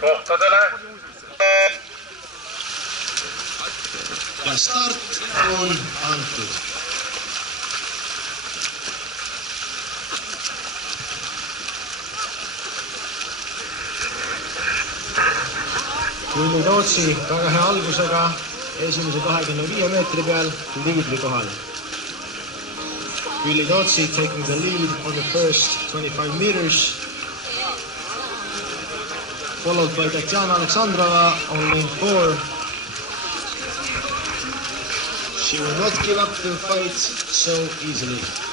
kohtadele. Ja start on antud. Willi Tootsi väga hea algusega esimese 25 meetri peal liidri kohal. Willi Tootsi taking the lead on the first 25 meters. Followed by Tatjana Aleksandrova on lane 4. She will not give up the fight so easily.